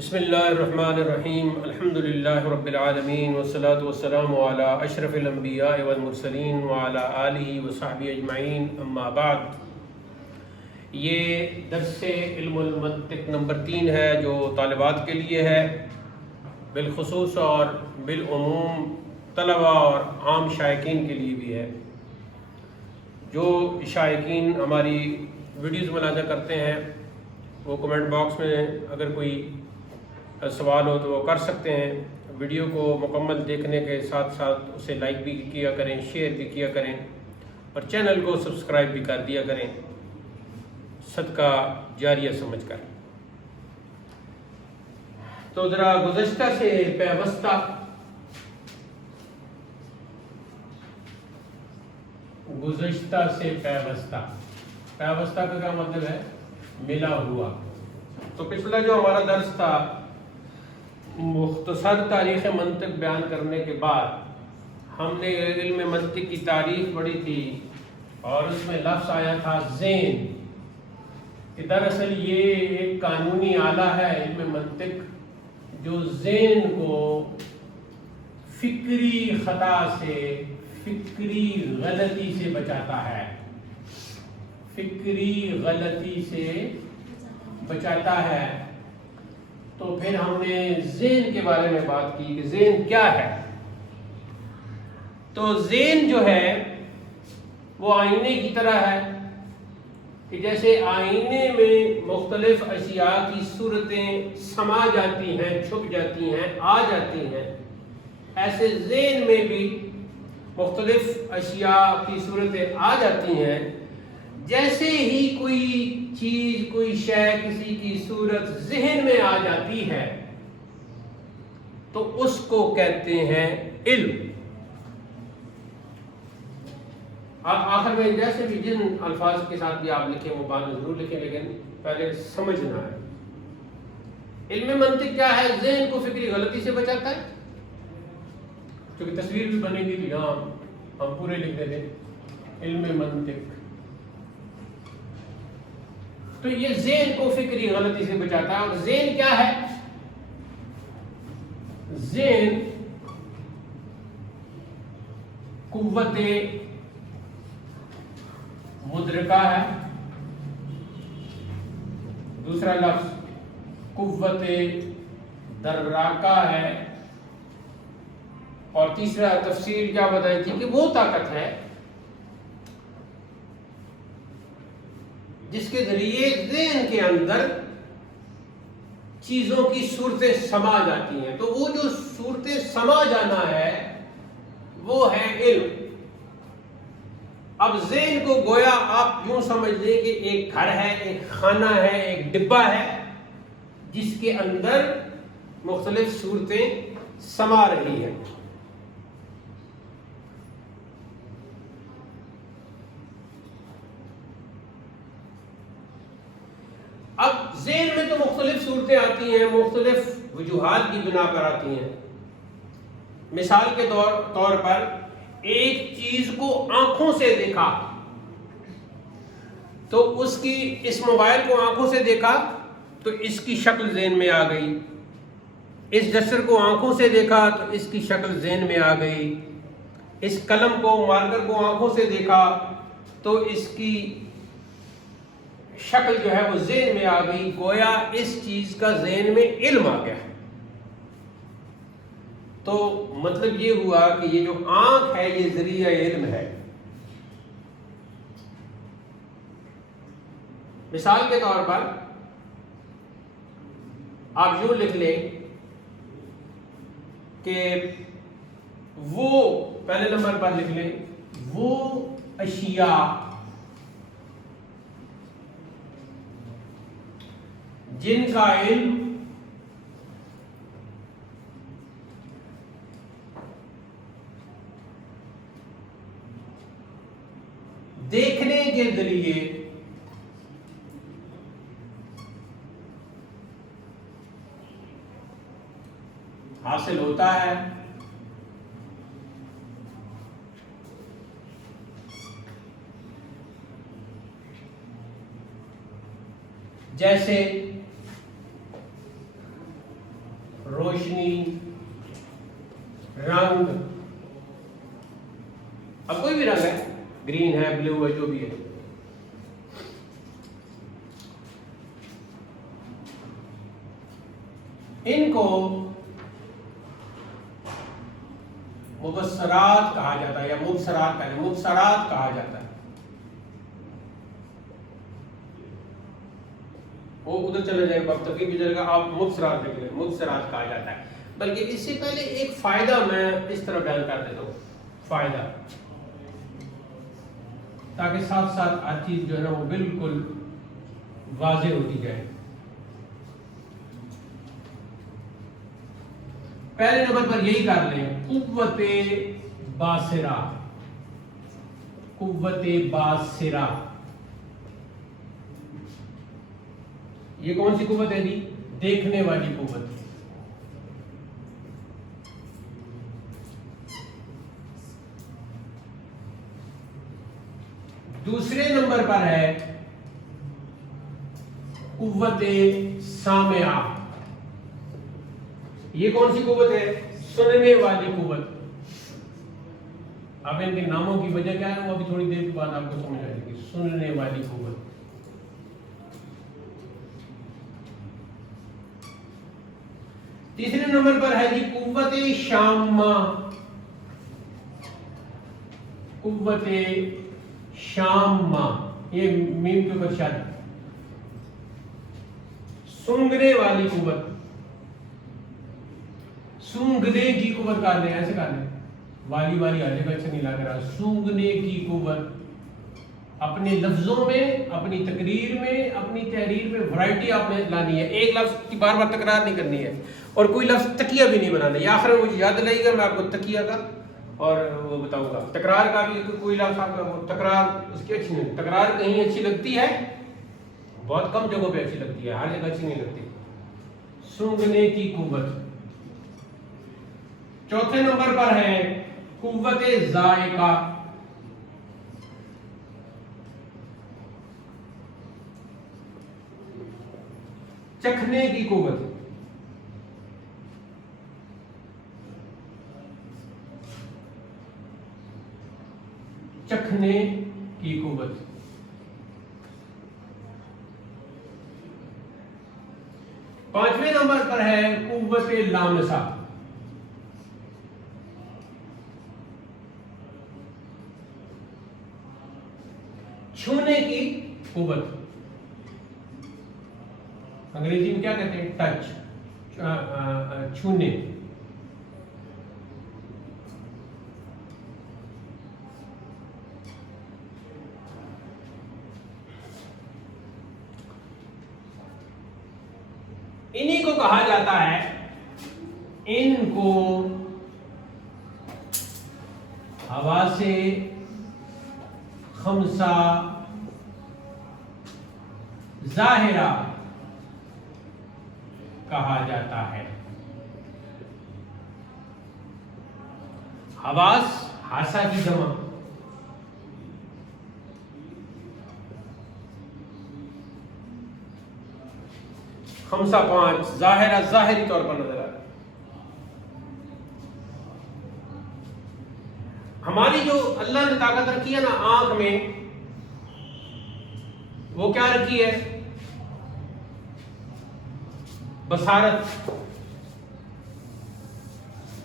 بسم اللہ الرحمن الرحیم الحمد للہ رب العالمین والصلاة والسلام علی اشرف الانبیاء والمرسلین وعلی آلہ وصحبہ اجمعین اما بعد۔ یہ درس علم المنطق نمبر 3 ہے جو طالبات کے لیے ہے، بالخصوص اور بالعموم طلباء اور عام شائقین کے لیے بھی ہے۔ جو شائقین ہماری ویڈیوز ملاحظہ کرتے ہیں وہ کمنٹ باکس میں اگر کوئی سوال ہو تو وہ کر سکتے ہیں۔ ویڈیو کو مکمل دیکھنے کے ساتھ ساتھ اسے لائک بھی کیا کریں، شیئر بھی کیا کریں اور چینل کو سبسکرائب بھی کر دیا کریں، صدقہ جاریہ سمجھ کر۔ تو ذرا گزشتہ سے پیوستہ پیوستہ کا کیا مطلب ہے؟ ملا ہوا۔ تو پچھلا جو ہمارا درس تھا مختصر تاریخ منطق بیان کرنے کے بعد ہم نے علم منطق کی تاریخ پڑھی تھی اور اس میں لفظ آیا تھا ذہن، کہ دراصل یہ ایک قانونی آلہ ہے علم منطق جو ذہن کو فکری خطا سے، فکری غلطی سے بچاتا ہے، فکری غلطی سے بچاتا ہے۔ تو پھر ہم نے ذہن کے بارے میں بات کی کہ ذہن کیا ہے۔ تو ذہن جو ہے وہ آئینے کی طرح ہے کہ جیسے آئینے میں مختلف اشیاء کی صورتیں سما جاتی ہیں، چھپ جاتی ہیں، آ جاتی ہیں، ایسے ذہن میں بھی مختلف اشیاء کی صورتیں آ جاتی ہیں۔ جیسے ہی کوئی چیز، کوئی شے، کسی کی صورت ذہن میں آ جاتی ہے تو اس کو کہتے ہیں علم۔ آخر میں جیسے بھی جن الفاظ کے ساتھ بھی آپ لکھیں وہ بعد میں ضرور لکھیں، لیکن پہلے سمجھنا ہے علم منطق کیا ہے۔ ذہن کو فکری غلطی سے بچاتا ہے، کیونکہ تصویر بھی بنے گی کہ ہاں ہم پورے لکھ دیتے علم منطق۔ تو یہ ذہن کو فکری غلطی سے بچاتا ہے۔ اور ذہن کیا ہے؟ ذہن قوت مدرکہ ہے، دوسرا لفظ قوت دراکہ ہے، اور تیسرا تفسیر کیا بتائی تھی کہ وہ طاقت ہے جس کے ذریعے ذہن کے اندر چیزوں کی صورتیں سما جاتی ہیں۔ تو وہ جو صورتیں سما جانا ہے وہ ہے علم۔ اب ذہن کو گویا آپ یوں سمجھ لیں کہ ایک گھر ہے، ایک خانہ ہے، ایک ڈبہ ہے جس کے اندر مختلف صورتیں سما رہی ہیں۔ اب ذہن میں تو مختلف صورتیں آتی ہیں، مختلف وجوہات کی بنا پر آتی ہیں۔ مثال کے طور پر ایک چیز کو آنکھوں سے دیکھا تو اس موبائل کو آنکھوں سے دیکھا تو اس کی شکل ذہن میں آ گئی، اس ڈسٹر کو آنکھوں سے دیکھا تو اس کی شکل ذہن میں آ گئی، اس قلم کو، مارکر کو آنکھوں سے دیکھا تو اس کی شکل جو ہے وہ ذہن میں آ گئی، گویا اس چیز کا ذہن میں علم آ گیا۔ تو مطلب یہ ہوا کہ یہ جو آنکھ ہے یہ ذریعہ علم ہے۔ مثال کے طور پر آپ یوں لکھ لیں کہ وہ، پہلے نمبر پر لکھ لیں وہ اشیاء جن کا علم دیکھنے کے ذریعے حاصل ہوتا ہے۔ جیسے روشنی، رنگ، اب کوئی بھی رنگ ہے، گرین ہے، بلو ہے، جو بھی ہے، ان کو مبصرات کہا جاتا ہے یا مبصرات کہا جاتا ہے. وہ ادھر چلے جائے گا، تقریب بھی چلے گا، آپ مبصرات دیکھ لیں، مبصرات کہا جاتا ہے. بلکہ اس سے پہلے ایک فائدہ میں اس طرح بیان کر دیتا ہوں، فائدہ، تاکہ ساتھ ساتھ ہر چیز جو ہے نا وہ بالکل واضح ہوتی جائے. پہلے نمبر پر یہی کر لیں، قوت باصرہ. قوت باصرہ یہ کون سی قوت ہے جی؟ دیکھنے والی قوت. دوسرے نمبر پر ہے قوت سامعہ. یہ کون سی قوت ہے؟ سننے والی قوت. اب ان کے ناموں کی وجہ کیا ہے وہ ابھی تھوڑی دیر کے بعد آپ کو سمجھ آئے گی. سننے والی قوت. تیسرے نمبر پر ہے جی قوت شامہ. قوت شامہ یہ میم کے اوپر شاد. سونگنے والی قوت. سونگنے کی قوت کر لیں، ایسے کر لیں، والی والی آ جگہ سے نہیں لا کر. سونگنے کی قوت. اپنے لفظوں میں، اپنی تقریر میں، اپنی تحریر میں ورائٹی آپ نے لانی ہے. ایک لفظ کی بار بار تکرار نہیں کرنی ہے، اور کوئی لفظ تکیہ بھی نہیں بنانا. یا آخر میں مجھے یاد لگے گا، میں آپ کو تکیہ کا اور وہ بتاؤں گا. تکرار کا بھی کوئی لفظ آپ کا تکرار اس کی اچھی نہیں. تکرار کہیں اچھی لگتی ہے، بہت کم جگہوں پہ اچھی لگتی ہے، ہر جگہ اچھی نہیں لگتی. سونگنے کی قوت. چوتھے نمبر پر ہے قوت ذائقہ. چکھنے کی قوت. چکھنے کی قوت. پانچویں نمبر پر ہے قوت لامسہ. چھونے کی قوت. انگریزی میں کیا کہتے ہیں؟ ٹچ، چھونے. انہی کو کہا جاتا ہے، ان کو حواس خمسہ ظاہرہ کہا جاتا ہے. حواس، حاسہ کی جمع. خمسہ پانچ، ظاہرہ ظاہری طور پر نظر آ رہا ہے. ہماری جو اللہ نے طاقت رکھی ہے نا آنکھ میں، وہ کیا رکھی ہے؟ بصارت.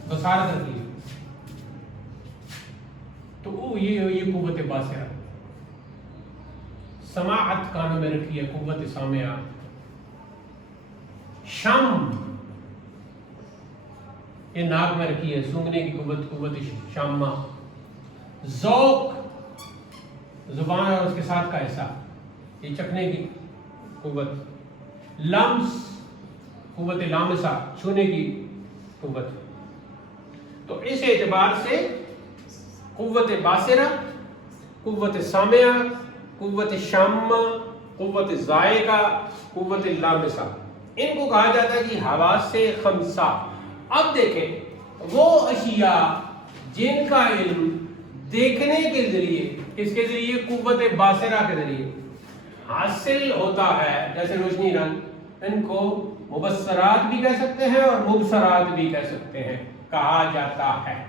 بصارت رکھی ہے. تو یہ قوت باصرہ. سماعت کانوں میں رکھی ہے، قوت سامعہ. شم یہ ناک میں رکھی ہے، سونگنے کی قوت، قوت شامہ. ذوق زبان اور اس کے ساتھ کا حصہ، یہ چکھنے کی قوت. لمس قوت لامسہ، چھونے کی قوت. تو اس اعتبار سے قوت باصرہ، قوت سامعہ، قوت شامہ، قوت ذائقہ، قوت لامسہ، ان کو کہا جاتا ہے کہ حواس خمسہ. اب دیکھیں وہ اشیاء جن کا علم دیکھنے کے ذریعے، اس کے ذریعے قوت باصرہ کے ذریعے حاصل ہوتا ہے، جیسے روشنی، رنگ، ان کو مبصرات بھی کہہ سکتے ہیں اور مبصرات بھی کہہ سکتے ہیں، کہا جاتا ہے۔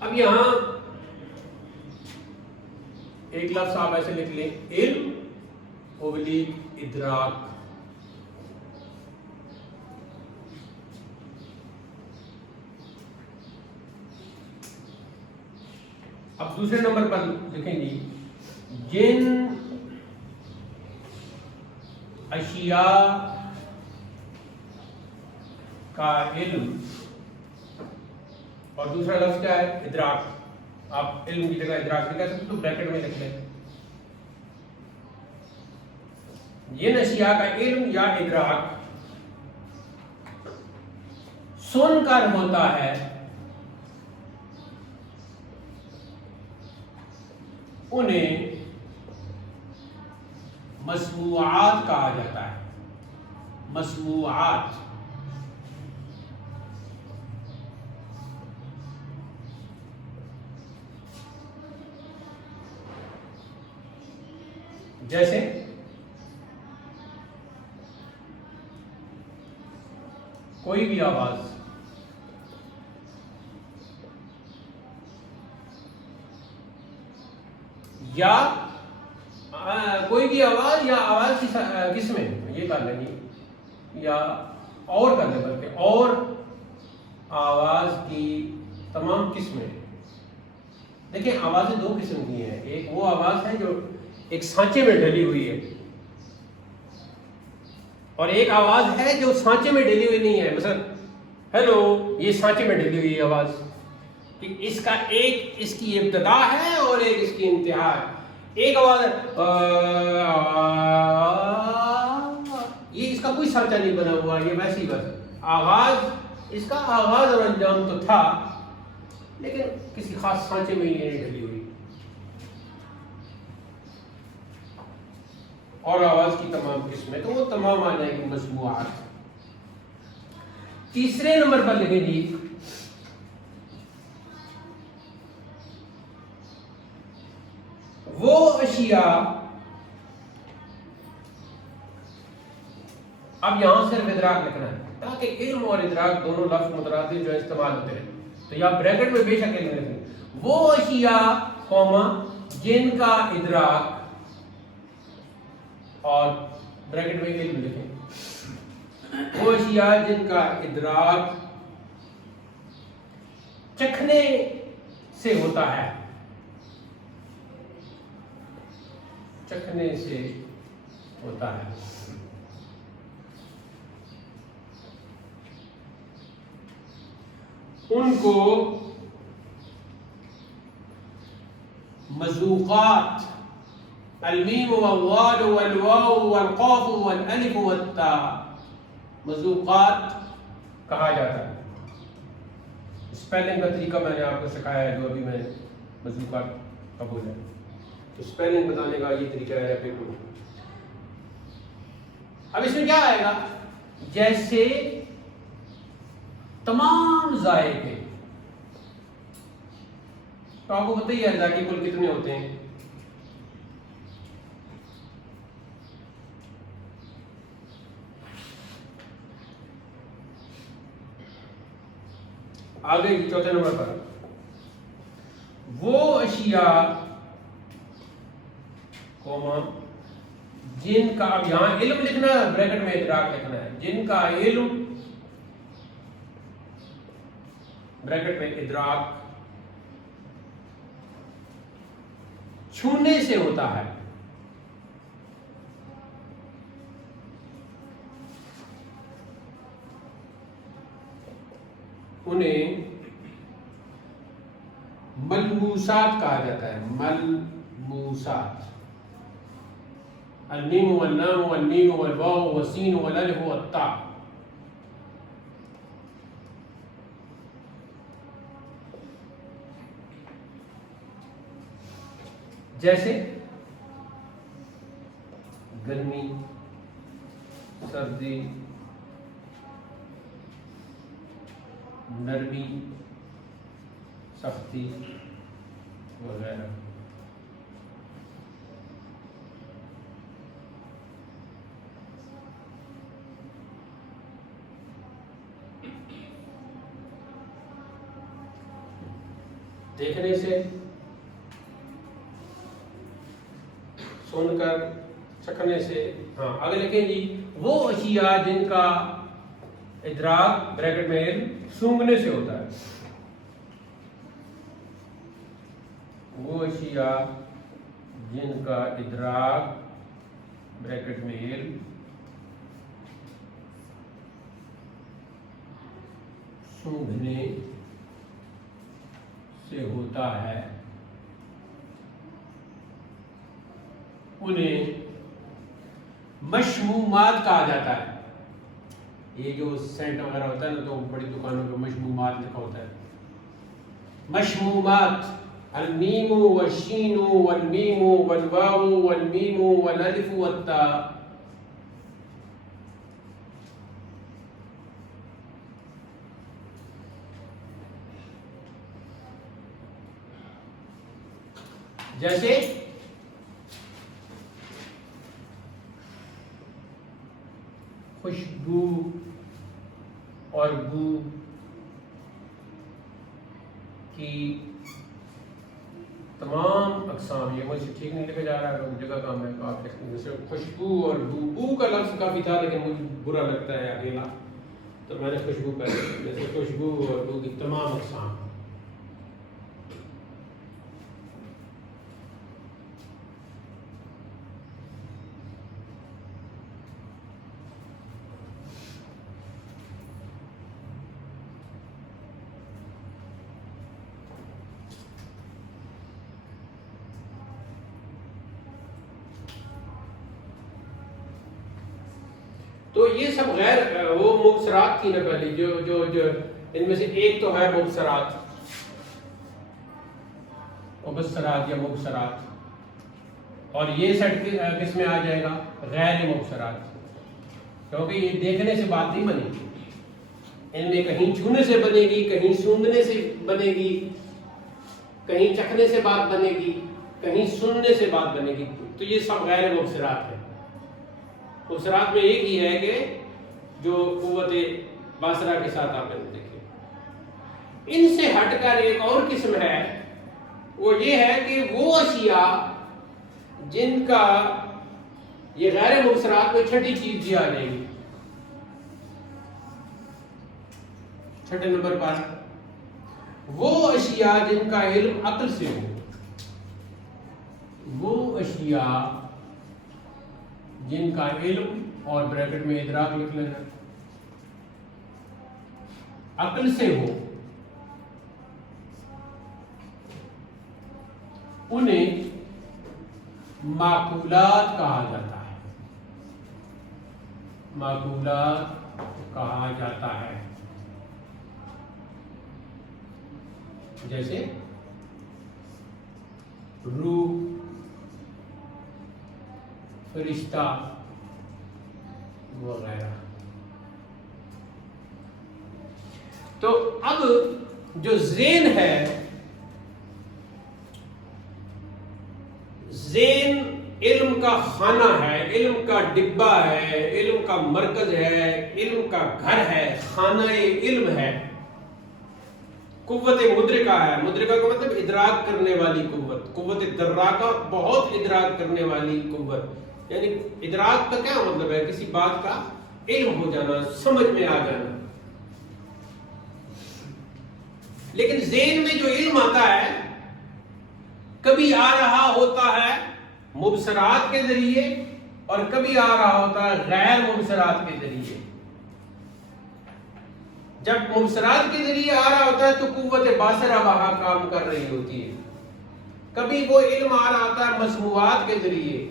اب یہاں ایک لفظ آپ ایسے لکھ لیں، علم / ادراک۔ اب دوسرے نمبر پر لکھیں گی، جن اشیاء کا علم، اور دوسرا لفظ کیا ہے؟ ادراک۔ آپ علم کی جگہ ادراک بھی کہہ سکتے تو بریکٹ میں لکھ لیں، جن اشیاء کا علم یا ادراک سن کر ہوتا ہے انہیں مسموعات کہا جاتا ہے۔ مسموعات۔ جیسے کوئی بھی آواز، یا کوئی بھی آواز یا آواز کی قسمیں، یہ کر لیں گے، یا اور کر لیں، بلکہ اور آواز کی تمام قسمیں۔ دیکھیں آوازیں دو قسم کی ہیں، ایک وہ آواز ہے جو ایک سانچے میں ڈلی ہوئی ہے، اور ایک آواز ہے جو سانچے میں ڈلی ہوئی نہیں ہے۔ مثلا ہیلو، یہ سانچے میں ڈلی ہوئی آواز، اس کا ایک اس کی ابتدا ہے اور ایک اس کی انتہا ہے۔ ایک آواز یہ اس کا کوئی سانچہ نہیں بنا ہوا، یہ ویسی بس آغاز، اس کا آغاز اور انجام تو تھا، لیکن کسی خاص سانچے میں یہ نہیں ڈلی ہوئی۔ اور آواز کی تمام قسمیں، تو وہ تمام آ جائے گی مسموعات۔ تیسرے نمبر پر لکھیں جی، وہ اشیاء، اب یہاں صرف ادراک لکھنا ہے تاکہ علم اور ادراک دونوں لفظ مترادف جو استعمال ہوتے ہیں، تو یا بریکٹ میں بے شک علم لکھیں، وہ اشیاء قوما جن کا ادراک، اور بریکٹ میں علم لکھیں، وہ اشیاء جن کا ادراک چکھنے سے ہوتا ہے، چکھنے سے ہوتا ہے۔ ان کو مذوقات، المیم والضاد والواو والقاف والالف والتاء، مذوقات کہا جاتا ہے۔ اسپیلنگ کا طریقہ میں نے آپ کو سکھایا ہے، جو ابھی میں مذوقات کا بولا ہے، اسپیلنگ بتانے کا یہ طریقہ ہے بالکل۔ اب اس میں کیا آئے گا؟ جیسے تمام ذائقے، تو آپ کو پتہ ہی ہے ذائقے کل کتنے ہوتے ہیں، آگے چوتھے نمبر پر، وہ اشیاء قوما جن کا، اب یہاں علم لکھنا ہے، بریکٹ میں ادراک لکھنا ہے، جن کا علم بریکٹ میں ادراک چھونے سے ہوتا ہے، انہیں ملموسات کہا جاتا ہے۔ ملموسات، المیم واللام والمیم والواو والسین والالف والتاء۔ جیسے گرمی، سردی، نرمی، سختی، وغیرہ. دیکھنے سے، سن کر، چکھنے سے. ہاں آگے لکھیں جی، وہ اشیاء جن کا ادراک بریکٹ میں علم سونگھنے سے ہوتا ہے. وہ اشیاء جن کا ادراک بریکٹ میں علم سونگھنے سے ہوتا ہے انہیں مشمومات کہا جاتا ہے. یہ جو سینٹ وغیرہ ہوتا ہے نا تو بڑی دکانوں پہ مشمومات لکھا ہوتا ہے. مشمومات، المیم والشین والمیم والواو والمیم والالف والتاء. جیسے خوشبو اور بو کی تمام اقسام. یہ مجھے ٹھیک نہیں لکھا جا رہا ہے، جگہ کام ہے تو آپ لکھیں. جیسے خوشبو اور بو، بو کا لفظ کافی تھا لیکن مجھے برا لگتا ہے اکیلا تو میں نے خوشبو کر دی. جیسے خوشبو اور بو کی تمام اقسام. تو یہ سب غیر وہ مبصرات تھی نا پہلی، جو ان میں سے ایک تو ہے مبصرات، مبصرات یا مبصرات. اور یہ سیٹ کس میں آ جائے گا؟ غیر مبصرات. کیونکہ یہ دیکھنے سے بات نہیں بنے گی، ان میں کہیں چھونے سے بنے گی، کہیں سونگھنے سے بنے گی، کہیں چکھنے سے بات بنے گی، کہیں سننے سے بات بنے گی. تو یہ سب غیر مبصرات ہے. مبصرات میں ایک ہی ہے کہ جو قوت باصرہ کے ساتھ آپ نے دیکھے. ان سے ہٹ کر ایک اور قسم ہے، وہ یہ ہے کہ وہ اشیاء جن کا یہ غیر مبصرات میں چھٹی چیز بھی آ جائے گی. چھٹے نمبر پر وہ اشیاء جن کا علم عقل سے ہو. وہ اشیاء جن کا علم، اور بریکٹ میں ادراک لکھ لینا، عقل سے ہو، انہیں معقولات کہا جاتا ہے. معقولات کہا جاتا ہے. جیسے روح، فرشتہ وغیرہ. تو اب جو ذہن ہے، ذہن علم کا خانہ ہے، علم کا ڈبہ ہے، علم کا مرکز ہے، علم کا گھر ہے، خانہ علم ہے. قوت مدرکہ ہے. مدرکہ کا مطلب ادراک کرنے والی قوت. قوت دراکہ بہت ادراک کرنے والی قوت. یعنی ادراک کا کیا مطلب ہے؟ کسی بات کا علم ہو جانا، سمجھ میں آ جانا. لیکن ذہن میں جو علم آتا ہے کبھی آ رہا ہوتا ہے مبصرات کے ذریعے اور کبھی آ رہا ہوتا ہے غیر مبصرات کے ذریعے. جب مبصرات کے ذریعے آ رہا ہوتا ہے تو قوت باصرہ وہاں کام کر رہی ہوتی ہے. کبھی وہ علم آ رہا ہوتا ہے مسموعات کے ذریعے،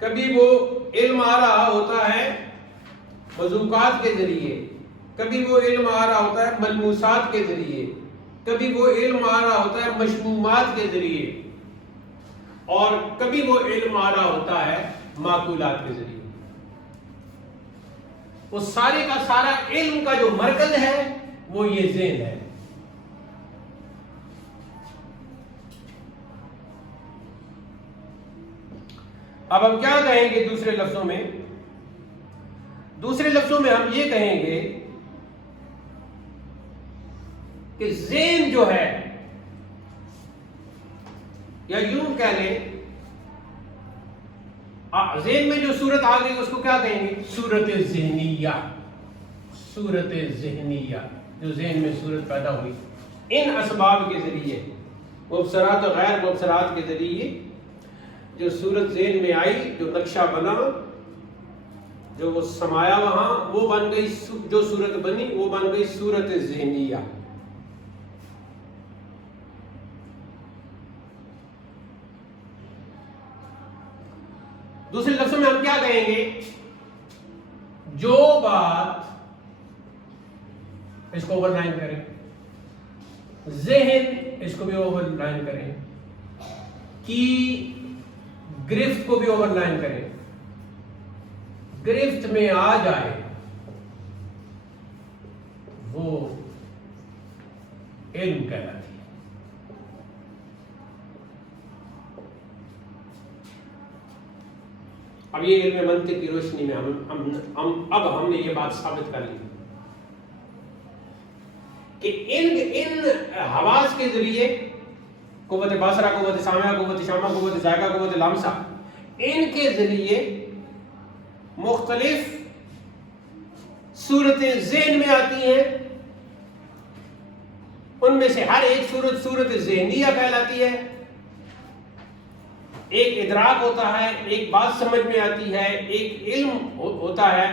کبھی وہ علم آ رہا ہوتا ہے مذوقات کے ذریعے، کبھی وہ علم آ رہا ہوتا ہے ملموسات کے ذریعے، کبھی وہ علم آ رہا ہوتا ہے مشمومات کے ذریعے، اور کبھی وہ علم آ رہا ہوتا ہے معقولات کے ذریعے. وہ سارے کا سارا علم کا جو مرکز ہے وہ یہ ذہن ہے. اب ہم کیا کہیں گے دوسرے لفظوں میں؟ دوسرے لفظوں میں ہم یہ کہیں گے کہ ذہن جو ہے، یا یوں کہہ لیں ذہن میں جو صورت آ گئی اس کو کیا کہیں گے؟ صورت ذہنیہ. صورت ذہنیہ جو ذہن میں صورت پیدا ہوئی ان اسباب کے ذریعے، مبصرات و غیر مبصرات کے ذریعے جو صورت ذہن میں آئی، جو نقشہ بنا، جو وہ سمایا وہاں، وہ بن گئی، جو صورت بنی وہ بن گئی صورت ذہنیہ. دوسرے لفظوں میں ہم کیا کہیں گے؟ جو بات، اس کو اوور لائن کریں، ذہن اس کو بھی اوور لائن کریں، کی گرفت کو بھی اوور لائن کریں، گرفت میں آ جائے وہ علم کہلاتی ہے. اب یہ علم منطق کی روشنی میں ہم نے یہ بات ثابت کر لی کہ ان حواس کے ذریعے، قوت بصرہ، قوت سامعہ، قوت شامہ، قوت ذائقہ، قوت لمسہ، ان کے ذریعے مختلف صورتیں ذہن میں آتی ہیں. ان میں سے ہر ایک صورت ذہنیہ کہلاتی ہے. ایک ادراک ہوتا ہے، ایک بات سمجھ میں آتی ہے، ایک علم ہوتا ہے.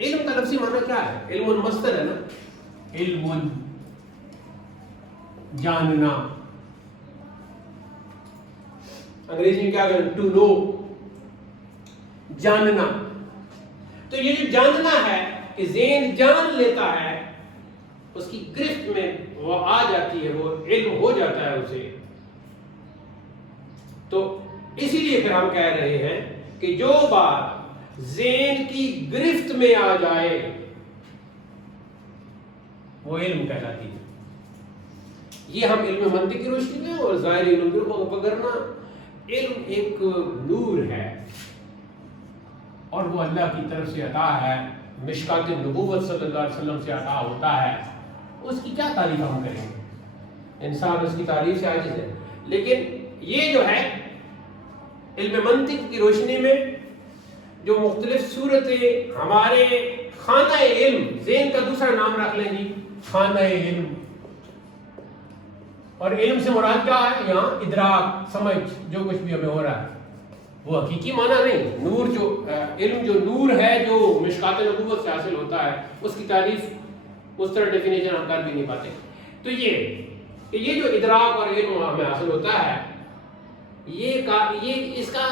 علم کا لفظی معنی کیا ہے؟ علم مصدر ہے نا، علم جاننا. انگریزی میں کیا کہیں؟ ٹو نو، جاننا. تو یہ جو جاننا ہے کہ ذہن جان لیتا ہے، اس کی گرفت میں وہ آ جاتی ہے، وہ علم ہو جاتا ہے اسے. تو اسی لیے پھر ہم کہہ رہے ہیں کہ جو بات ذہن کی گرفت میں آ جائے وہ علم کہلاتی ہے. یہ ہم علم منطق کی روشنی میں اور ظاہری علم کو پکڑنا. علم ایک نور ہے اور وہ اللہ کی طرف سے عطا ہے، مشکات نبوت صلی اللہ علیہ وسلم سے عطا ہوتا ہے. اس کی کیا تعریف ہم کریں گے؟ انسان اس کی تعریف سے عاجز ہے. لیکن یہ جو ہے علم منطق کی روشنی میں جو مختلف صورتیں ہمارے خانہ علم، ذہن کا دوسرا نام رکھ لیں جی خانہ علم. اور علم سے مراد کیا ہے؟ یہاں ادراک، سمجھ، جو کچھ بھی ہمیں ہو رہا ہے وہ حقیقی معنی نہیں. نور جو علم، جو نور ہے جو مشکات نبوت سے حاصل ہوتا ہے، اس کی تعریف اس طرح ڈیفینیشن ہم کر بھی نہیں پاتے. تو یہ جو ادراک اور علم ہمیں حاصل ہوتا ہے، یہ اس کا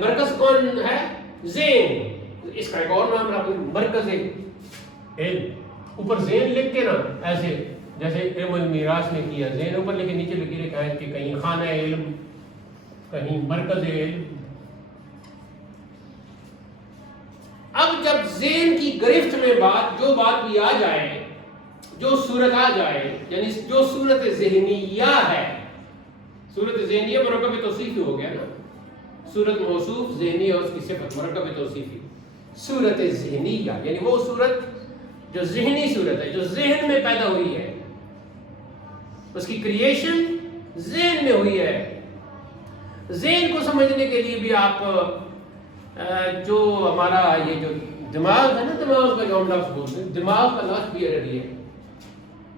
مرکز کون ہے؟ ذہن. اس کا ایک اور نام رکھ مرکز علم. اوپر ذہن لکھ کے نا، ایسے جیسے علم المیراث نے کیا، ذہن اوپر لکھ کے نیچے لکھی رکھا ہے کہ کہیں خانہ علم، کہیں مرکز علم. اب جب ذہن کی گرفت میں جو بات بھی آ جائے، جو صورت آ جائے، یعنی جو صورت ذہنیہ ہے، صورت ذہنیہ مرکب توصیفی ہو گیا نا، صورت موصوف، ذہنی اور اس کی صفت مرکب توصیفی. صورت ذہنیہ یعنی وہ صورت جو ذہنی صورت ہے، جو ذہن میں پیدا ہوئی ہے، اس کی کریشن ذہن میں ہوئی ہے. ذہن کو سمجھنے کے لیے بھی آپ جو ہمارا یہ جو دماغ ہے نا، دماغ کا جو ہم لفظ بولتے ہیں، دماغ کا لفظ بھی عربی ہے.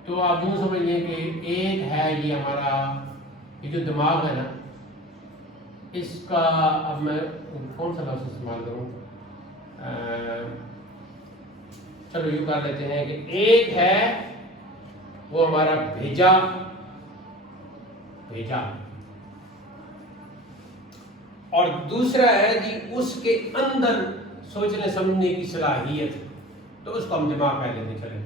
تو آپ یوں سمجھ لیں کہ ایک ہے یہ ہمارا یہ جو دماغ ہے نا، اس کا اب میں کون سا لفظ استعمال کروں؟ چلو یوں کر لیتے ہیں کہ ایک ہے وہ ہمارا بھیجا، اور دوسرا ہے جی اس کے اندر سوچنے سمجھنے کی صلاحیت، تو اس کو ہم دماغ کہہ لیتے چلیں.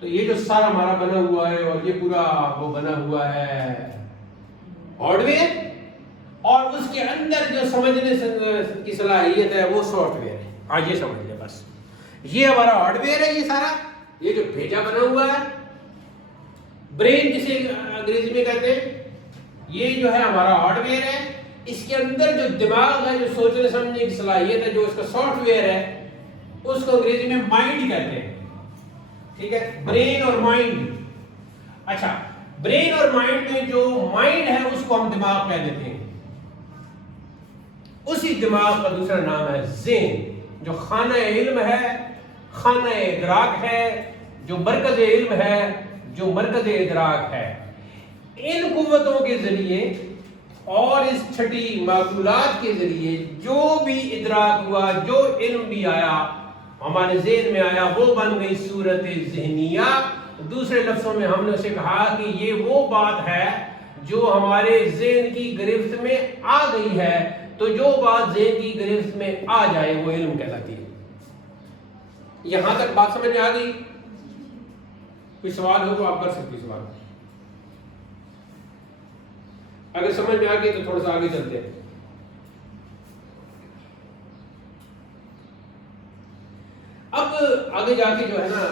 تو یہ جو سارا ہمارا بنا ہوا ہے اور یہ پورا وہ بنا ہوا ہے ہارڈ ویئر، اور اس کے اندر جو سمجھنے کی صلاحیت ہے وہ سافٹ ویئر ہے. آج یہ سمجھ لیں بس، یہ ہمارا ہارڈ ویئر ہے. یہ سارا یہ جو بھیجا بنا ہوا ہے، برین جسے انگریزی میں کہتے ہیں، یہ جو ہے ہمارا ہارڈ ویئر ہے. اس کے اندر جو دماغ ہے، جو سوچنے سمجھنے کی صلاحیت ہے، جو اس کا سافٹ ویئر ہے، اس کو انگریزی میں مائنڈ کہتے ہیں. ٹھیک ہے، برین اور مائنڈ. اچھا، برین اور مائنڈ میں جو مائنڈ ہے اس کو ہم دماغ کہہ دیتے ہیں. اسی دماغ کا دوسرا نام ہے ذہن، جو خانہ علم ہے، خانہ ادراک ہے، جو مرکز علم ہے، جو مرکز ادراک ہے. ان قوتوں کے ذریعے اور اس چھٹی معقولات کے ذریعے جو بھی ادراک ہوا، جو علم بھی آیا ہمارے ذہن میں آیا، وہ بن گئی صورت ذہنیہ. دوسرے لفظوں میں ہم نے اسے کہا کہ یہ وہ بات ہے جو ہمارے ذہن کی گرفت میں آ گئی ہے. تو جو بات ذہن کی گرفت میں آ جائے وہ علم کہلاتی ہے. یہاں تک بات سمجھ میں آ گئی؟ کوئی سوال ہو تو آپ کر سکتے سوال. اگر سمجھ میں آ گئی تو تھوڑا سا آگے چلتے ہیں. اب آگے جا کے جو ہے نا،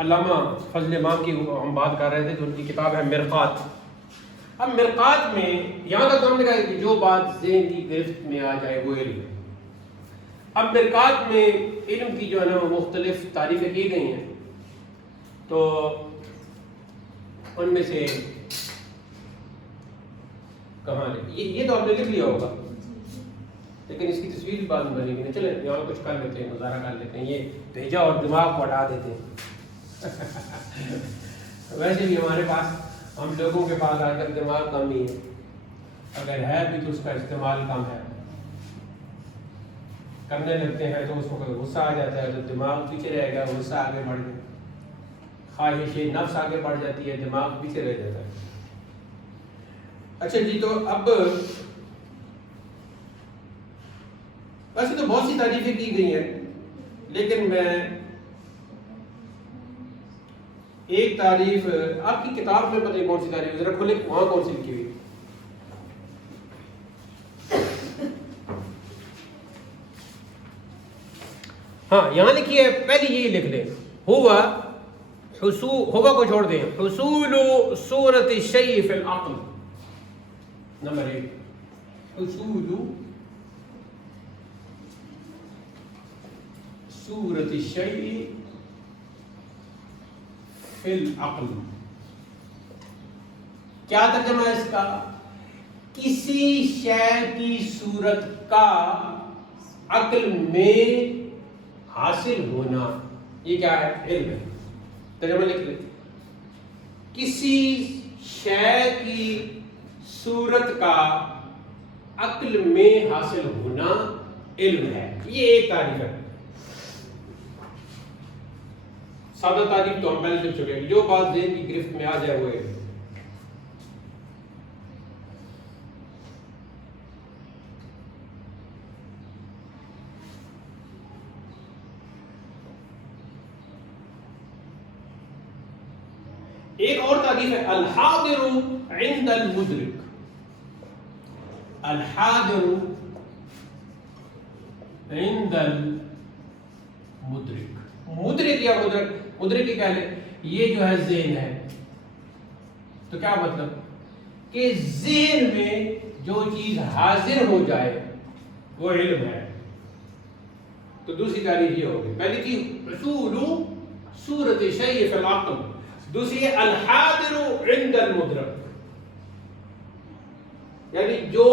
علامہ فضل امام کی ہم بات کر رہے تھے، تو ان کی کتاب ہے مرقات. اب مرقات میں یہاں تک ہم نے کہا کہ جو بات ذہن کی گرفت میں آ جائے وہ علم. اب مرقات میں علم کی جو ہے نا مختلف تعریفیں کی گئی ہیں. تو ان میں سے کہاں یہ تو آپ نے لکھ لیا ہوگا، لیکن اس کی تصویر بعد میں بنے گی نا. چلیں یہاں کچھ کر لیتے ہیں، مظاہرہ کر لیتے ہیں. یہ بھیجا اور دماغ کو ہٹا دیتے ہیں. ویسے بھی ہمارے پاس، ہم لوگوں کے پاس آج کل دماغ کم ہی ہے، اگر ہے بھی تو اس کا استعمال کم ہے. کرنے لگتے ہیں تو اس کو غصہ آ جاتا ہے، تو دماغ پیچھے رہ گیا، غصہ آگے بڑھ گیا. خواہش نفس آگے بڑھ جاتی ہے، دماغ پیچھے رہ جاتا ہے. اچھا جی، تو اب ویسے تو بہت سی تعریفیں کی گئی ہیں، لیکن میں ایک تعریف آپ کی کتاب میں پتہ نہیں کون سی تعریف، ذرا کھولے وہاں کون سی لکھی ہوئی. ہاں یہاں لکھی ہے، پہلی یہی لکھ لیں، ہوا کو چھوڑ دیں، حصول صورت الشیء فی العقل. نمبر 1، حصول صورت الشیء فی العقل. کیا ترجمہ ہے اس کا؟ کسی شے کی صورت کا عقل میں حاصل ہونا. یہ کیا ہے؟ علم ہے. ترجمہ لکھ لیں، کسی شے کی صورت کا عقل میں حاصل ہونا علم ہے. یہ ایک تعریف ہے. سادہ تعریف تو ہم پہلے سن چکے ہیں، جو بات ذہن کی گرفت میں آ جائے وہ علم. ایک اور تعریف ہے الحاضر عند المدرک. الحاضر عند المدرک. مدرک یا مدرک کیا ہے؟ یہ جو ہے ذہن ہے. تو کیا مطلب کہ ذہن میں جو چیز حاضر ہو جائے وہ علم ہے. تو دوسری تعریف یہ ہوگی، پہلی تھی حصول صورت الشیء فی العقل، دوسری ہے الحاضر عند المدرک. یعنی جو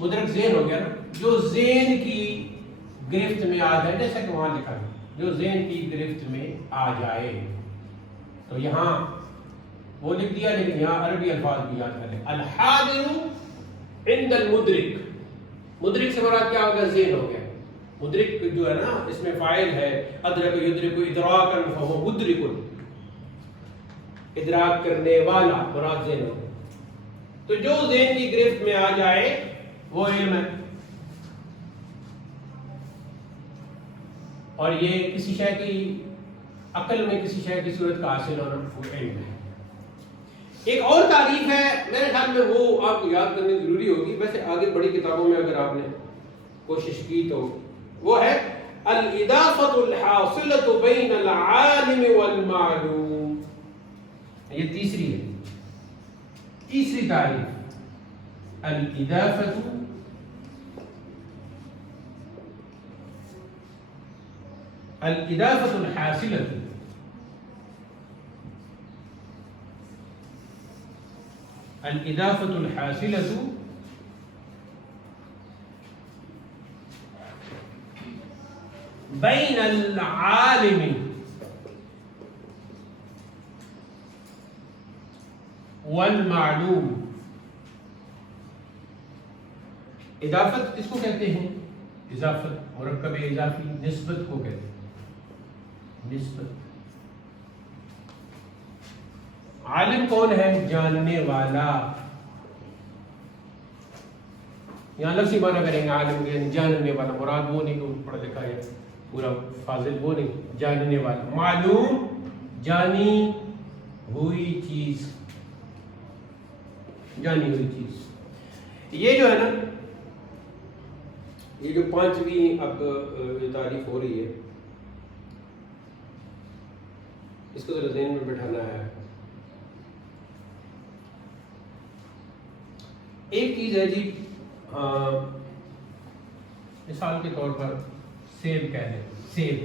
مدرک ذہن ہو گیا نا، جو ذہن کی گرفت میں آ جائے، جیسا کہ وہاں لکھا ہے جو ذہن کی گرفت میں آ جائے. تو یہاں وہ لکھ دیا، لیکن یہاں عربی الفاظ بھی یاد کریں. الحاضر عند المدرک. مدرک سے مراد کیا ہوگا؟ ذہن ہو گیا. مدرک جو ہے نا اس میں فاعل ہے، ادرک یدرک ادراکا فہو مدرک. ادراک کرنے والا مراد ذہن ہو. تو جو ذہن کی گرفت میں آ جائے وہ علم ہے. اور یہ کسی شے کی عقل میں کسی شے کی صورت کا حاصل ہونا وہ علم ہے. ایک اور تعریف ہے، میرے خیال میں وہ آپ کو یاد کرنی ضروری ہوگی، ویسے آگے بڑی کتابوں میں اگر آپ نے کوشش کی تو وہ ہے الاضافۃ الحاصلۃ بین العالم والمعلوم. یہ تیسری ہے، تیسری تعریف. الاضافۃ الحاصلۃ الاضافۃ الحاصلۃ بین العالم والمعلوم. اضافت کس کو کہتے ہیں؟ اضافت مرکب اضافی نسبت کو کہتے ہیں. نسبت. عالم کون ہے؟ جاننے والا. یہاں لفظی معنی کریں گے عالم کے جاننے والا. مراد وہ نہیں کہ پڑھا لکھا ہے پورا فاضل، وہ نہیں، جاننے والا. معلوم جانی ہوئی چیز. جانی ہوئی چیز. یہ جو ہے نا، یہ جو پانچویں اب تعریف ہو رہی ہے، اس کو ذرا ذہن میں بٹھانا ہے. ایک چیز ہے جی، مثال کے طور پر سیب کہہ لیں. سیب،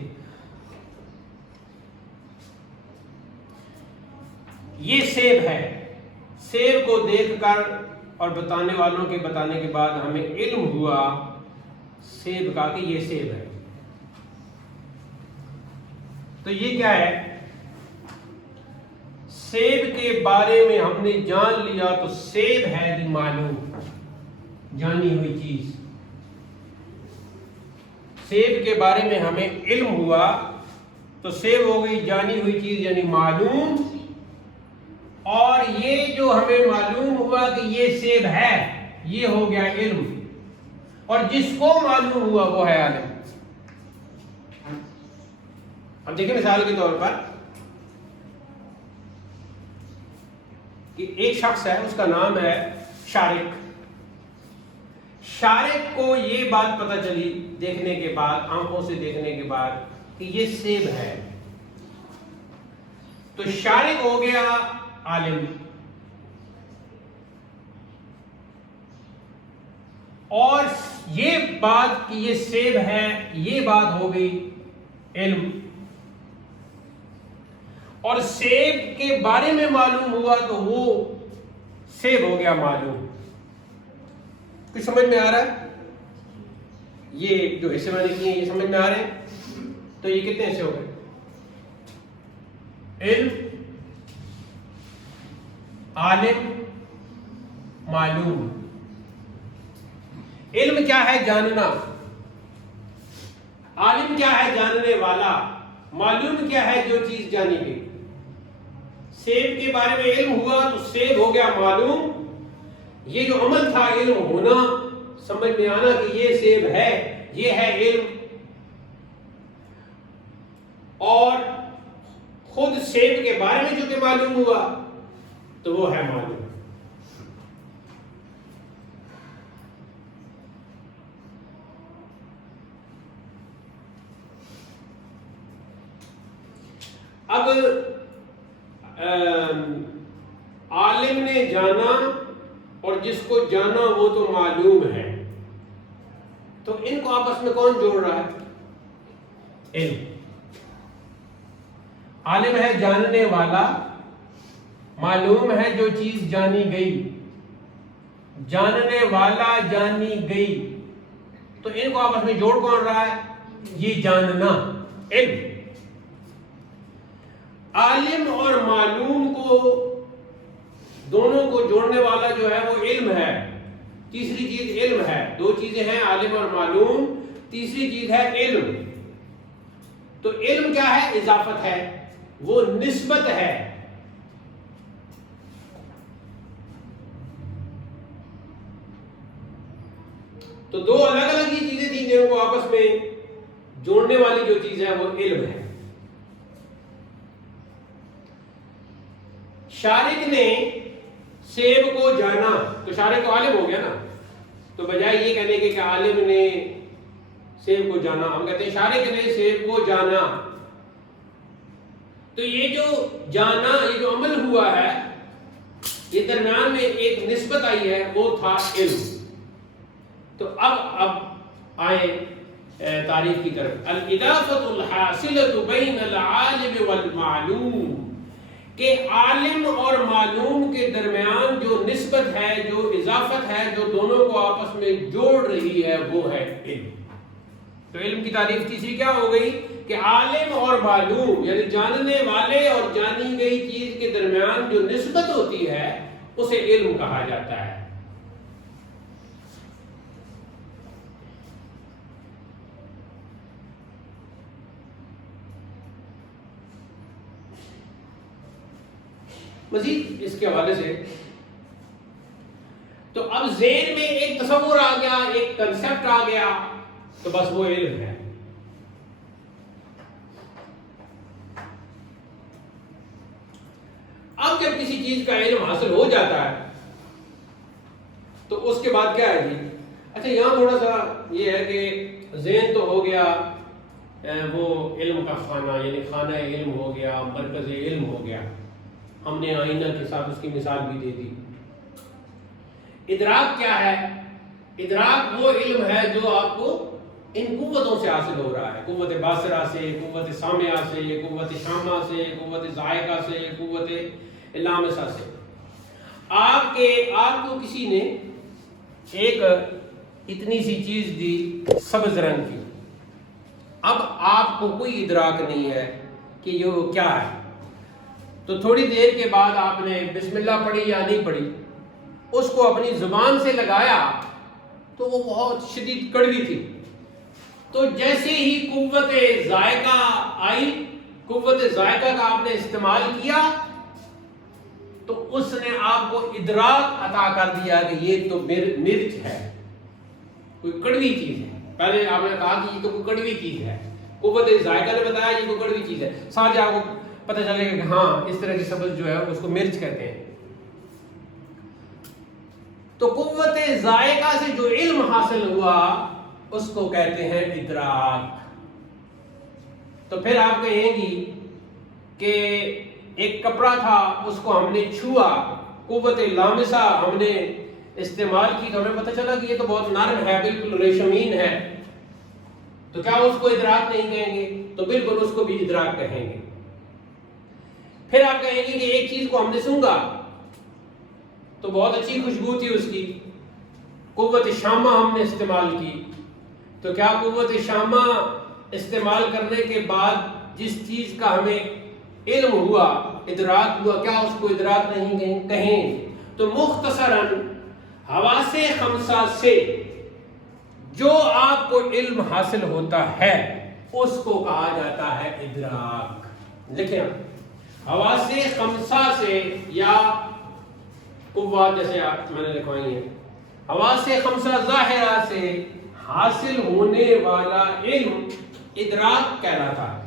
یہ سیب ہے. سیب کو دیکھ کر اور بتانے والوں کے بتانے کے بعد ہمیں علم ہوا سیب کا کہ یہ سیب ہے. تو یہ کیا ہے؟ سیب کے بارے میں ہم نے جان لیا تو سیب ہے جی معلوم، جانی ہوئی چیز. سیب کے بارے میں ہمیں علم ہوا تو سیب ہو گئی جانی ہوئی چیز یعنی معلوم. اور یہ جو ہمیں معلوم ہوا کہ یہ سیب ہے، یہ ہو گیا علم. اور جس کو معلوم ہوا وہ ہے عالم. اب دیکھیں مثال کے طور پر کہ ایک شخص ہے، اس کا نام ہے شارق. شارق کو یہ بات پتہ چلی دیکھنے کے بعد، آنکھوں سے دیکھنے کے بعد کہ یہ سیب ہے، تو شارق ہو گیا عالم. اور یہ بات کہ یہ سیب ہے، یہ بات ہو گئی علم. اور سیب کے بارے میں معلوم ہوا تو وہ سیب ہو گیا معلوم. کچھ سمجھ میں آ رہا ہے؟ یہ جو حصے میں نے کیے یہ سمجھ میں آ رہے ہیں؟ تو یہ کتنے حصے ہو گئے؟ علم، عالم، معلوم. علم کیا ہے؟ جاننا. عالم کیا ہے؟ جاننے والا. معلوم کیا ہے؟ جو چیز جانی گئی. سیب کے بارے میں علم ہوا تو سیب ہو گیا معلوم. یہ جو عمل تھا علم ہونا، سمجھ میں آنا کہ یہ سیب ہے، یہ ہے علم. اور خود سیب کے بارے میں جو کہ معلوم ہوا تو وہ ہے معلوم. اب عالم نے جانا اور جس کو جانا وہ تو معلوم ہے، تو ان کو آپس میں کون جوڑ رہا ہے؟ علم. عالم ہے جاننے والا، معلوم ہے جو چیز جانی گئی، جاننے والا جانی گئی. تو ان کو آپس میں جوڑ کون رہا ہے؟ یہ جاننا، علم. عالم اور معلوم کو دونوں کو جوڑنے والا جو ہے وہ علم ہے. تیسری چیز علم ہے. دو چیزیں ہیں، عالم اور معلوم. تیسری چیز ہے علم. تو علم کیا ہے؟ اضافت ہے، وہ نسبت ہے. تو دو الگ الگ ہی چیزیں تھیں جن کو آپس میں جوڑنے والی جو چیز ہے وہ علم ہے. شارق نے سیب کو جانا تو شارق تو عالم ہو گیا نا. تو بجائے یہ کہنے کے کہ عالم نے سیب کو جانا، ہم کہتے ہیں شارق نے سیب کو جانا. تو یہ جو جانا، یہ جو عمل ہوا ہے یہ درمیان میں ایک نسبت آئی ہے، وہ تھا علم۔ تو اب آئیں تعریف کی طرف۔ الاضافۃ الحاصلۃ بین العالم والمعلوم، کہ عالم اور معلوم کے درمیان جو نسبت ہے، جو اضافت ہے، جو دونوں کو آپس میں جوڑ رہی ہے، وہ ہے علم۔ تو علم کی تعریف تیسری کیا ہو گئی کہ عالم اور معلوم، یعنی جاننے والے اور جانی گئی چیز کے درمیان جو نسبت ہوتی ہے اسے علم کہا جاتا ہے۔ مزید اس کے حوالے سے تو اب ذہن میں ایک تصور آ گیا، ایک کنسپٹ آ گیا، تو بس وہ علم ہے۔ اب جب کسی چیز کا علم حاصل ہو جاتا ہے تو اس کے بعد کیا ہے جی؟ اچھا یہاں تھوڑا سا یہ ہے کہ ذہن تو ہو گیا وہ علم کا خانہ، یعنی خانہ علم ہو گیا، مرکز علم ہو گیا، ہم نے آئینہ کے ساتھ اس کی مثال بھی دے دی۔ ادراک کیا ہے؟ ادراک وہ علم ہے جو آپ کو ان قوتوں سے حاصل ہو رہا ہے، قوت باصرہ سے، قوت سامعہ سے، قوت شامہ سے، قوت ذائقہ سے، قوت لامسہ سے۔ آپ کو کسی نے ایک اتنی سی چیز دی سبز رنگ کی، اب آپ کو کوئی ادراک نہیں ہے کہ یہ کیا ہے، تو تھوڑی دیر کے بعد آپ نے بسم اللہ پڑھی یا نہیں پڑھی، اس کو اپنی زبان سے لگایا تو وہ بہت شدید کڑوی تھی، تو جیسے ہی قوت ذائقہ آئی، قوت ذائقہ کا آپ نے استعمال کیا تو اس نے آپ کو ادراک عطا کر دیا کہ یہ تو مرچ ہے، کوئی کڑوی چیز ہے۔ پہلے آپ نے کہا کہ یہ تو کوئی کڑوی چیز ہے، قوت ذائقہ نے بتایا یہ کوئی کڑوی چیز ہے، ساتھ آپ کو پتہ چلے گا کہ ہاں اس طرح کی سبز جو ہے اس کو مرچ کہتے ہیں۔ تو قوت ذائقہ سے جو علم حاصل ہوا اس کو کہتے ہیں ادراک۔ تو پھر آپ کہیں گی کہ ایک کپڑا تھا، اس کو ہم نے چھوا، قوت لامسہ ہم نے استعمال کی تو ہمیں پتہ چلا کہ یہ تو بہت نرم ہے، بالکل ریشمین ہے، تو کیا اس کو ادراک نہیں کہیں گے؟ تو بالکل اس کو بھی ادراک کہیں گے۔ پھر آپ کہیں گے کہ ایک چیز کو ہم نے سونگا تو بہت اچھی خوشبو تھی اس کی، قوت شامہ ہم نے استعمال کی، تو کیا قوت شامہ استعمال کرنے کے بعد جس چیز کا ہمیں علم ہوا، ادراک ہوا، کیا اس کو ادراک نہیں کہیں؟ تو مختصراً حواس خمسہ سے جو آپ کو علم حاصل ہوتا ہے اس کو کہا جاتا ہے ادراک۔ لکھیں حواس خمسہ سے یا قوات جیسے میں نے لکھوائی ہیں، حواس خمسہ ظاہرہ سے حاصل ہونے والا علم ادراک کہلاتا ہے۔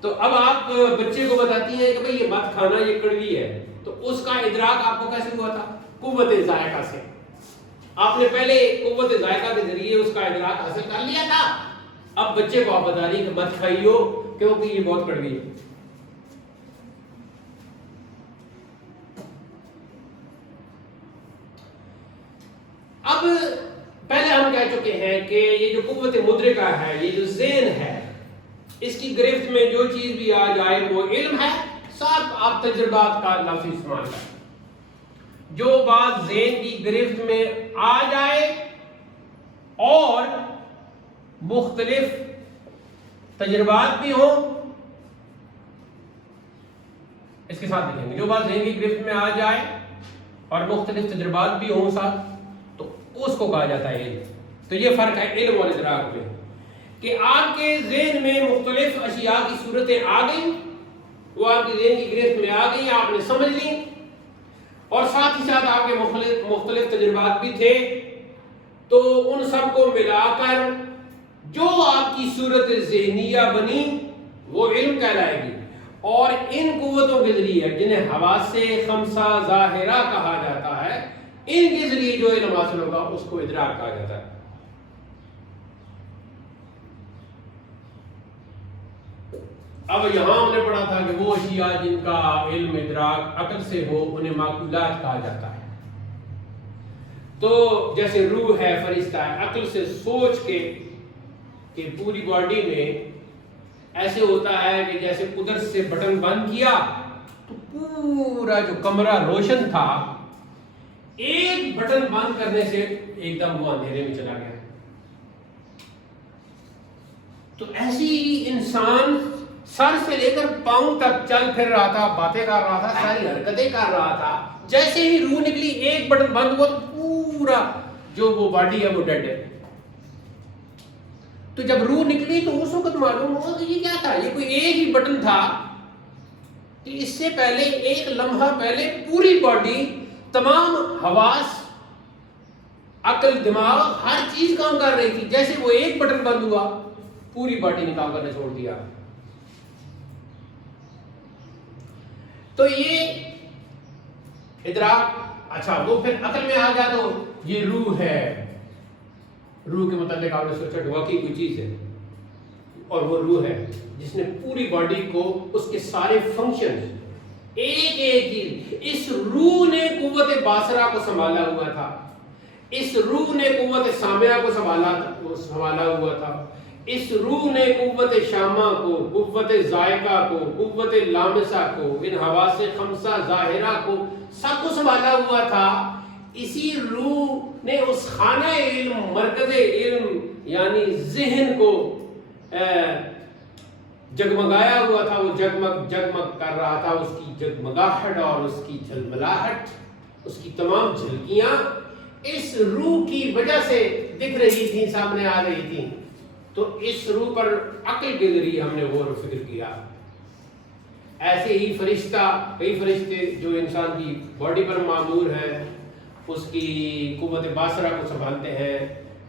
تو اب آپ بچے کو بتاتی ہیں کہ بھئی یہ مت کھانا، یہ کڑوی ہے، تو اس کا ادراک آپ کو کیسے ہوا تھا؟ قوت ذائقہ سے۔ آپ نے پہلے قوت ذائقہ کے ذریعے اس کا ادراک حاصل کر لیا تھا، اب بچے کو آپ بتا رہی کہ مت کھائیو کیونکہ یہ بہت کڑوی ہے۔ اب پہلے ہم کہہ چکے ہیں کہ یہ جو قوت مدرکہ ہے، یہ جو ذہن ہے، اس کی گرفت میں جو چیز بھی آ جائے وہ علم ہے، ساتھ آپ تجربات کا لفظ استعمال کریں۔ جو بات ذہن کی گرفت میں آ جائے اور مختلف تجربات بھی ہوں، اس کے ساتھ لکھیں گے، جو بات ذہن کی گرفت میں آ جائے اور مختلف تجربات بھی ہوں ساتھ، تو اس کو کہا جاتا ہے علم۔ تو یہ فرق ہے علم اور ادراک میں، کہ آپ کے ذہن میں مختلف اشیاء کی صورتیں آ گئیں، وہ آپ کے ذہن کی گرفت میں آ گئی، آپ نے سمجھ لی، اور ساتھ ہی ساتھ آپ کے مختلف تجربات بھی تھے، تو ان سب کو ملا کر جو آپ کی صورت ذہنیہ بنی وہ علم کہلائے گی۔ اور ان قوتوں کے ذریعے جنہیں حواس خمسہ ظاہرہ کہا جاتا ہے، ان کے ذریعے جو علم حاصل ہوگا اس کو ادراک کہا جاتا ہے۔ اب یہاں ہم نے پڑھا تھا کہ وہ اشیاء جن کا علم ادراک عقل سے ہو انہیں معقولات کہا جاتا ہے. تو جیسے روح ہے، فرشتہ ہے، عقل سے سوچ کے کہ پوری باڈی میں ایسے ہوتا ہے کہ جیسے قدرت سے بٹن بند کیا تو پورا جو کمرہ روشن تھا ایک بٹن بند کرنے سے ایک دم وہ اندھیرے میں چلا گیا. تو ایسی ہی انسان سر سے لے کر پاؤں تک چل پھر رہا تھا، باتیں کر رہا تھا، ساری حرکتیں کر رہا تھا. جیسے ہی روح نکلی ایک بٹن بند ہوا تو پورا جو وہ باڈی ہے وہ ڈیڈ ہے. تو جب روح نکلی تو اس وقت معلوم ہوا کہ یہ کیا تھا، یہ کوئی ایک ہی بٹن تھا کہ اس سے پہلے ایک لمحہ پہلے پوری باڈی، تمام حواس، عقل، دماغ، ہر چیز کام کر رہی تھی. جیسے وہ ایک بٹن بند ہوا پوری باڈی نے کام کرنا چھوڑ دیا. تو یہ ادراک، اچھا وہ پھر عقل میں آ گیا تو یہ روح ہے. روح کے متعلق آپ نے سوچا کہ واقعی کوئی چیز ہے، اور وہ روح ہے جس نے پوری باڈی کو، اس کے سارے فنکشن، ایک ایک چیز. اس روح نے قوت باصرہ کو سنبھالا ہوا تھا، اس روح نے قوت سامعہ کو سنبھالا ہوا تھا، اس روح نے قوت شامہ کو، قوت ذائقہ کو، قوت لامسہ کو، ان حواس خمسہ ظاہرہ کو، سب کو سنبھالا ہوا تھا. اسی روح نے اس خانہ علم، مرکز علم یعنی ذہن کو جگمگایا ہوا تھا. وہ جگمگ جگمگ کر رہا تھا. اس کی جگمگاہٹ اور اس کی جھلملاہٹ، اس کی تمام جھلکیاں اس روح کی وجہ سے دکھ رہی تھیں، سامنے آ رہی تھیں. تو اس روح پر عقل کے ذریعے ہم نے غور و فکر کیا. ایسے ہی فرشتہ، کئی فرشتے جو انسان کی باڈی پر معمور ہیں، اس کی قوت باصرہ کو سنبھالتے ہیں.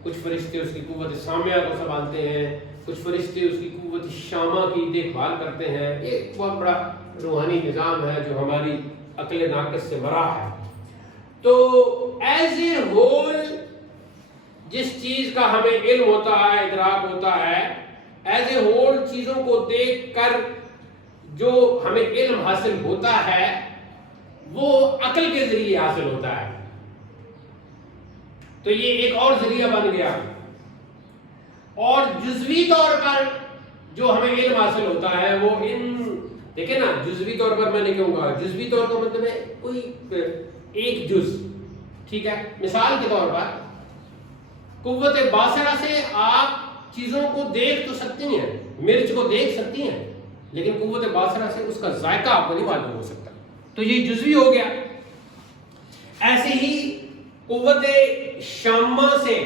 کچھ فرشتے اس کی قوت سامعہ کو سنبھالتے ہیں، کچھ فرشتے اس کی قوت شامہ کی دیکھ بھال کرتے ہیں. ایک بہت بڑا روحانی نظام ہے جو ہماری عقل ناقص سے ورا ہے. تو ایز اے ہول جس چیز کا ہمیں علم ہوتا ہے، ادراک ہوتا ہے، ایز اے ہول چیزوں کو دیکھ کر جو ہمیں علم حاصل ہوتا ہے وہ عقل کے ذریعے حاصل ہوتا ہے. تو یہ ایک اور ذریعہ بن گیا. اور جزوی طور پر جو ہمیں علم حاصل ہوتا ہے وہ دیکھیں نا، جزوی طور پر میں نے کیوں کہا؟ جزوی طور کا مطلب ہے کوئی ایک جز، ٹھیک ہے. مثال کے طور پر قوت باصرہ سے آپ چیزوں کو دیکھ تو سکتی ہیں، مرچ کو دیکھ سکتی ہیں، لیکن قوت باصرہ سے اس کا ذائقہ آپ کو نہیں معلوم ہو سکتا. تو یہ جزوی ہو گیا. ایسے ہی قوت شامہ سے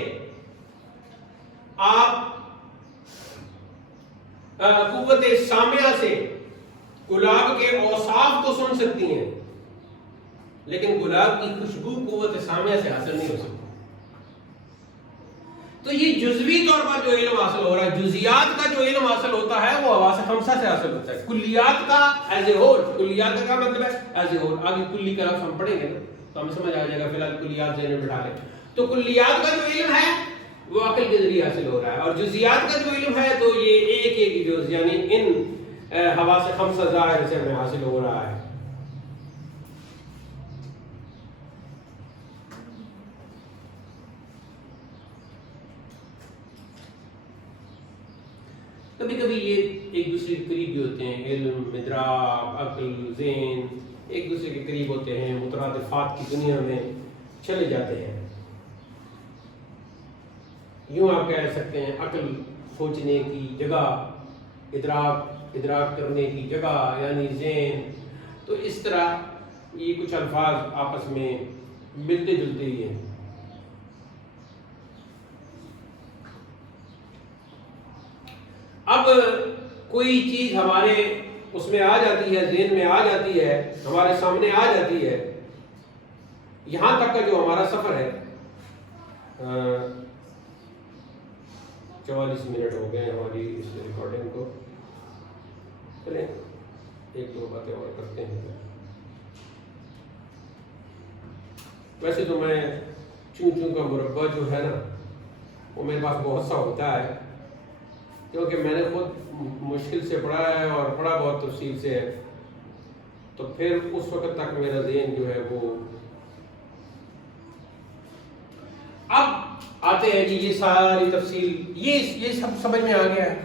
آپ قوت سامعہ سے گلاب کے اوصاف کو سن سکتی ہیں، لیکن گلاب کی خوشبو قوت سامعہ سے حاصل نہیں ہو سکتی. تو یہ جزوی طور پر جو علم حاصل ہو رہا ہے، جزیات کا جو علم حاصل ہوتا ہے وہ حواس خمسہ سے حاصل ہوتا ہے. کلیات کا ایز اے ہول، کلیات کا مطلب ہے ایز اے ہول. آگے کلی کا لفظ ہم پڑھیں گے نا تو ہمیں سمجھ آ جائے گا. فی الحال کلیات ذہن میں بٹھا لیں. تو کلیات کا جو علم ہے وہ عقل کے ذریعے حاصل ہو رہا ہے، اور جزیات کا جو علم ہے تو یہ ایک ایک جز یعنی ان حواس خمسہ ظاہر سے ہمیں حاصل ہو رہا ہے. کبھی کبھی یہ ایک دوسرے کے قریب بھی ہوتے ہیں. علم، ادراک، عقل، ذہن ایک دوسرے کے قریب ہوتے ہیں، مترادفات کی دنیا میں چلے جاتے ہیں. یوں آپ کہہ سکتے ہیں عقل سوچنے کی جگہ، ادراک کرنے کی جگہ یعنی ذہن. تو اس طرح یہ کچھ الفاظ آپس میں ملتے جلتے ہی ہیں. اب کوئی چیز ہمارے اس میں آ جاتی ہے، ذہن میں آ جاتی ہے، ہمارے سامنے آ جاتی ہے. یہاں تک کا جو ہمارا سفر ہے، 44 منٹ ہو گئے ہماری اس ریکارڈنگ کو. چلیں ایک دو باتیں اور کرتے ہیں. ویسے تو میں چوں چوں کا مربع جو ہے نا وہ میرے پاس بہت سا ہوتا ہے، کیونکہ میں نے خود مشکل سے پڑھا ہے اور پڑھا بہت تفصیل سے ہے، تو پھر اس وقت تک میرا ذہن جو ہے وہ اب آتے ہیں جی یہ ساری تفصیل یہ سب سمجھ میں آ گیا ہے۔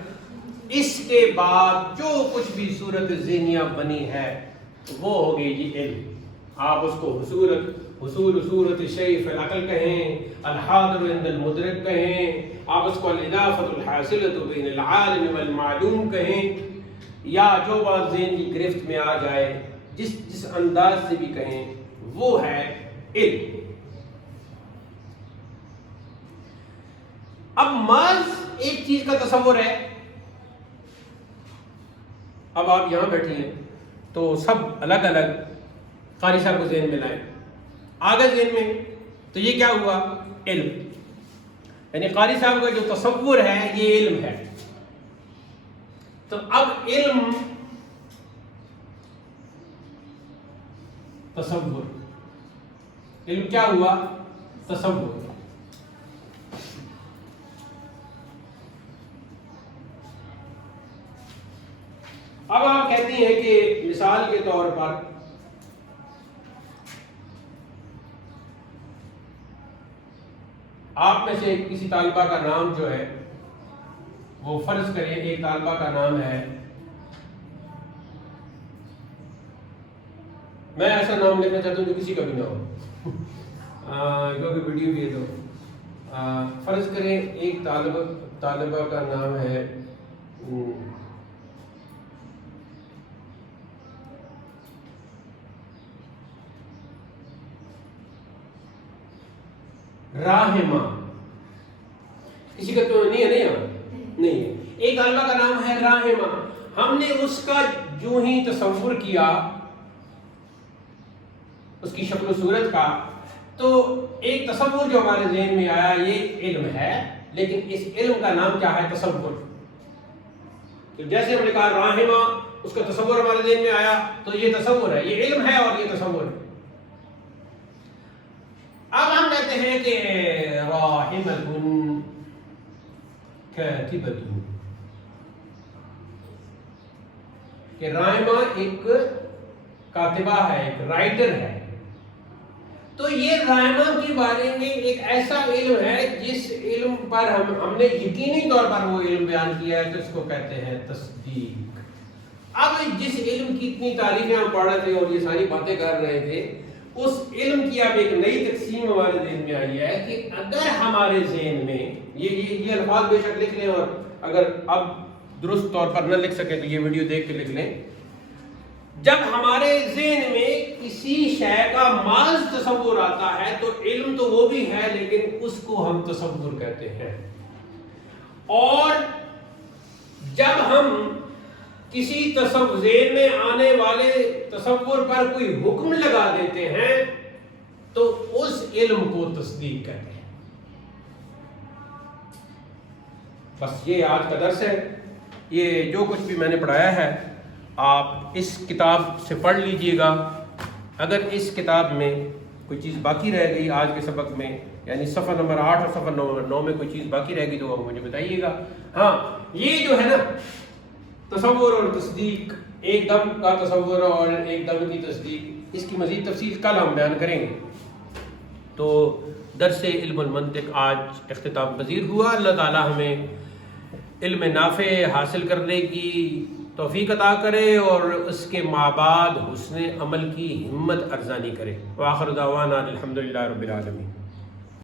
اس کے بعد جو کچھ بھی صورت ذہنیہ بنی ہے وہ ہو گئی جی علم۔ آپ اس کو حصول صورت شیء فی العقل کہیں، الحاضر عند المدرک کہیں، آپ اس کو الاضافۃ الحاصلۃ بین العالم والمعلوم کہیں، یا جو بات ذہن کی گرفت میں آ جائے جس انداز سے بھی کہیں، وہ ہے علم۔ اب محض ایک چیز کا تصور ہے، اب آپ یہاں بیٹھے ہیں تو سب الگ الگ قاری صاحب کو ذہن میں لائیں، آگے ذہن میں تو یہ کیا ہوا؟ علم، یعنی قاری صاحب کا جو تصور ہے یہ علم ہے۔ تو اب علم تصور، علم کیا ہوا؟ تصور۔ اب آپ کہتے ہیں کہ مثال کے طور پر آپ میں سے کسی طالبہ کا نام جو ہے وہ فرض کریں، ایک طالبہ کا نام ہے، میں ایسا نام لکھنا چاہتا ہوں جو کسی کا بھی نہ ہو کیونکہ ویڈیو بھی ہے، تو فرض کریں ایک طالبہ کا نام ہے راہمہ، کسی کا تو نہیں ہے، نہیں ہے، ایک طالبہ کا نام ہے راہمہ۔ ہم نے اس کا جو ہی تصور کیا، اس کی شکل و صورت کا، تو ایک تصور جو ہمارے ذہن میں آیا یہ علم ہے، لیکن اس علم کا نام کیا ہے؟ تصور۔ تو جیسے ہم نے کہا راہمہ، اس کا تصور ہمارے ذہن میں آیا تو یہ تصور ہے، یہ علم ہے اور یہ تصور ہے۔ اب ہم کہتے ہیں کہ راحمۃ کاتبۃ، کہ راحمہ ایک کاتبہ ہے، ایک رائٹر ہے، تو یہ راحمہ کے بارے میں ایک ایسا علم ہے جس علم پر ہم نے یقینی طور پر وہ علم بیان کیا ہے، تو اس کو کہتے ہیں تصدیق۔ اب جس علم کی اتنی تعریفیں ہم پڑھ رہے تھے اور یہ ساری باتیں کر رہے تھے، اس علم کی اب ایک نئی تقسیم ہمارے ذہن میں آئی ہے کہ اگر ہمارے ذہن میں یہ الفاظ بے شک لکھ لیں، اور اگر اب درست طور پر نہ لکھ سکے تو یہ ویڈیو دیکھ کے لکھ لیں، جب ہمارے ذہن میں کسی شے کا محض تصور آتا ہے تو علم تو وہ بھی ہے، لیکن اس کو ہم تصور کہتے ہیں۔ اور جب ہم کسی ذہن میں آنے والے تصور پر کوئی حکم لگا دیتے ہیں تو اس علم کو تصدیق کہتے ہیں۔ بس یہ آج کا درس ہے، یہ جو کچھ بھی میں نے پڑھایا ہے آپ اس کتاب سے پڑھ لیجئے گا۔ اگر اس کتاب میں کوئی چیز باقی رہ گئی آج کے سبق میں، یعنی صفحہ نمبر 8 اور صفحہ نمبر 9 میں کوئی چیز باقی رہ گئی تو مجھے بتائیے گا۔ ہاں، یہ جو ہے نا تصور اور تصدیق، ایک دم کا تصور اور ایک دم کی تصدیق، اس کی مزید تفصیل کل ہم بیان کریں گے۔ تو درس علم المنطق آج اختتام پذیر ہوا۔ اللہ تعالی ہمیں علم نافع حاصل کرنے کی توفیق عطا کرے اور اس کے بعد حسن عمل کی ہمت ارزانی کرے۔ وآخر دعوانا الحمدللہ رب العالمین۔